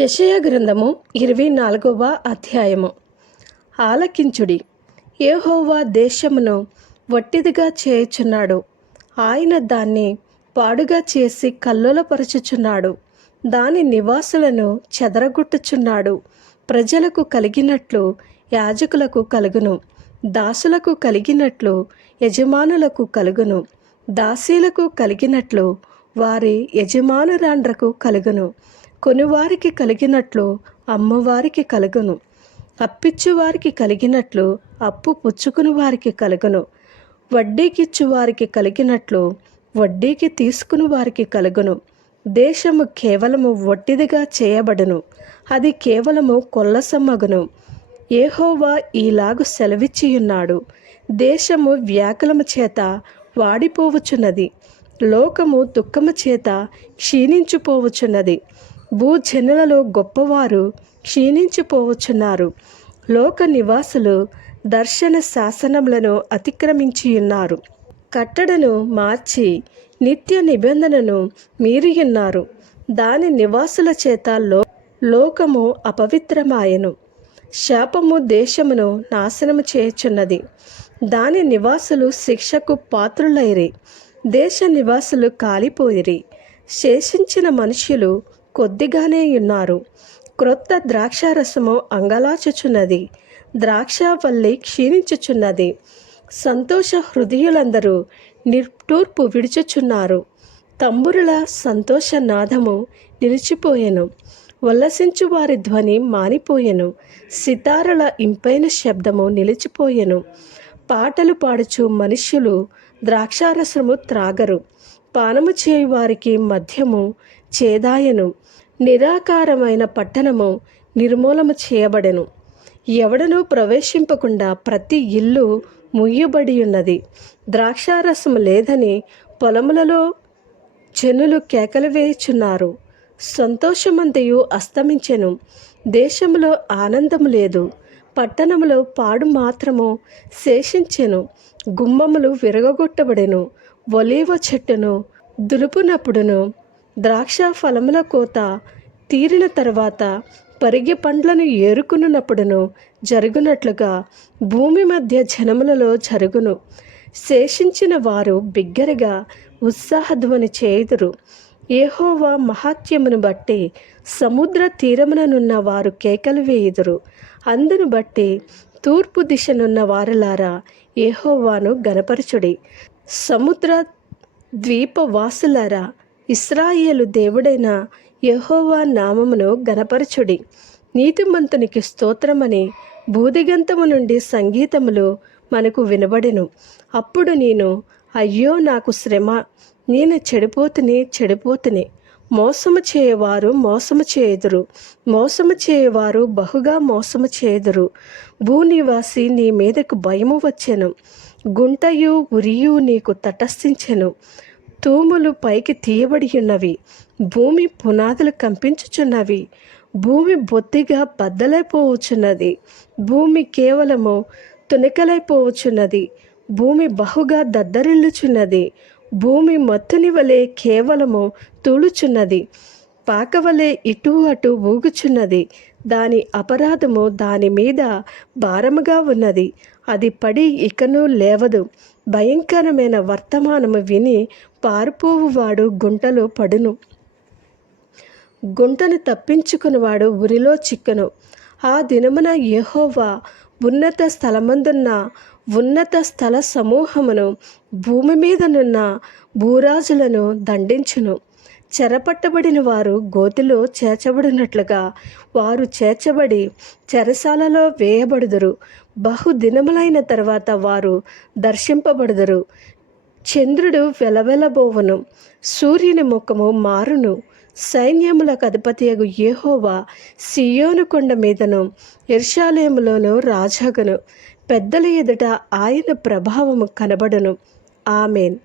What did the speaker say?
యషయ గ్రంథము ఇరవై నాలుగవ అధ్యాయము. ఆలకించుడి. ఏహోవా దేశమును వట్టిదిగా చేయుచున్నాడు. ఆయన దాన్ని పాడుగా చేసి కల్లోలపరచుచున్నాడు. దాని నివాసులను చెదరగొట్టుచున్నాడు. ప్రజలకు కలిగినట్లు యాజకులకు కలుగును. దాసులకు కలిగినట్లు యజమానులకు కలుగును. దాసీలకు కలిగినట్లు వారి యజమానురాండ్రకు కలుగును. కొనివారికి కలిగినట్లు అమ్మవారికి కలుగును. అప్పిచ్చువారికి కలిగినట్లు అప్పు పుచ్చుకుని వారికి కలుగును. వడ్డీకిచ్చు వారికి కలిగినట్లు వడ్డీకి తీసుకుని వారికి కలుగును. దేశము కేవలము వట్టిదిగా చేయబడును. అది కేవలము కొల్లసమ్మగును. ఏహోవా ఈలాగు సెలవిచ్చియున్నాడు. దేశము వ్యాకులము చేత వాడిపోవచ్చున్నది. లోకము దుఃఖము చేత క్షీణించిపోవచ్చున్నది. భూజనులలో గొప్పవారు క్షీణించిపోవచ్చున్నారు. లోక నివాసులు దర్శన శాసనములను అతిక్రమించియున్నారు. కట్టడను మార్చి నిత్య నిబంధనను మీరియున్నారు. దాని నివాసుల చేత లో లోకము అపవిత్రమాయను. శాపము దేశమును నాశనము చేయుచున్నది. దాని నివాసులు శిక్షకు పాత్రులైరి. దేశ నివాసులు కాలిపోయిరి. శేషించిన మనుషులు కొద్దిగానే ఉన్నారు క్రొత్త ద్రాక్షారసము అంగలాచుచున్నది. ద్రాక్షవల్లి క్షీణించుచున్నది. సంతోష హృదయులందరూ నిర్టూర్పు విడుచుచున్నారు. తంబురుల సంతోష నాదము నిలిచిపోయెను. ఉల్లసించు వారి ధ్వని మానిపోయెను. సితారల ఇంపైన శబ్దము నిలిచిపోయెను. పాటలు పాడుచు మనుష్యులు ద్రాక్షారసము త్రాగరు. పానము చేయు వారికి మద్యము చేదాయను. నిరాకారమైన పట్టణము నిర్మూలము చేయబడెను. ఎవడనూ ప్రవేశింపకుండా ప్రతి ఇల్లు ముయ్యబడి ఉన్నది ద్రాక్షారసము లేదని పొలములలో జనులు కేకలు వేయుచున్నారు. సంతోషమంతయు అస్తమించెను. దేశంలో ఆనందము లేదు. పట్టణములో పాడు మాత్రము శేషించెను. గుమ్మములు విరగొట్టబడెను ఒలీవ చెట్టును దులుపునప్పుడును ద్రాక్ష ఫలముల కోత తీరిన తర్వాత పరిగి పండ్లను ఏరుకున్నప్పుడును జరుగునట్లుగా భూమి మధ్య జనములలో జరుగును. శేషించిన వారు బిగ్గరగా ఉత్సాహధ్వని చేయుదురు. ఏహోవా మహాత్యమును బట్టి సముద్ర తీరముననున్న వారు కేకలు వేయుదురు. అందును బట్టి తూర్పు దిశనున్న వారులారా ఏహోవాను గనపరచుడి సముద్ర ద్వీపవాసులారా ఇస్రాయేలు దేవుడైన యెహోవా నామమును గనపరచుడి నీతిమంతునికి స్తోత్రమని భూదిగంతము నుండి సంగీతములు మనకు వినబడెను. అప్పుడు నేను అయ్యో నాకు శ్రమ నేను చెడిపోతుని చెడిపోతుని. మోసము చేయవారు మోసము చేయుదురు. మోసము చేయవారు బహుగా మోసము చేయుదురు. భూనివాసి నీ మీదకు భయము వచ్చెను. గుంటయు ఉరియు నీకు తటస్థించెను. తూములు పైకి తీయబడి ఉన్నవి భూమి పునాదులు కంపించుచున్నవి. భూమి బొత్తిగా బద్దలైపోవచ్చున్నది భూమి కేవలము తునకలైపోవచ్చున్నది భూమి బహుగా దద్దరిల్లుచున్నది. భూమి మత్తుని వలె కేవలము తూలుచున్నది. పాకవలే ఇటు అటు ఊగుచున్నది. దాని అపరాధము దాని మీద భారముగా ఉన్నది. అది పడి ఇకను లేవదు. భయంకరమైన వర్తమానము విని పారిపోవువాడు గుంటలో పడును. గుంటను తప్పించుకునివాడు ఉరిలో చిక్కను. ఆ దినమున యహోవా ఉన్నత స్థలమందున్న ఉన్నత స్థల సమూహమును భూమి మీదనున్న భూరాజులను దండించును. చెరపట్టబడిన వారు గోతిలో చేర్చబడినట్లుగా వారు చేర్చబడి చెరసాలలో వేయబడుదురు. బహుదినములైన తర్వాత వారు దర్శింపబడుదురు. చంద్రుడు వెలవెలబోవును. సూర్యుని ముఖము మారును. సైన్యములకు అధిపతియగు ఏహోవా సియోను కొండ మీదను ఇర్షాలయములోను రాజాగను. పెద్దల ఎదుట ఆయన ప్రభావము కనబడును. ఆమెన్.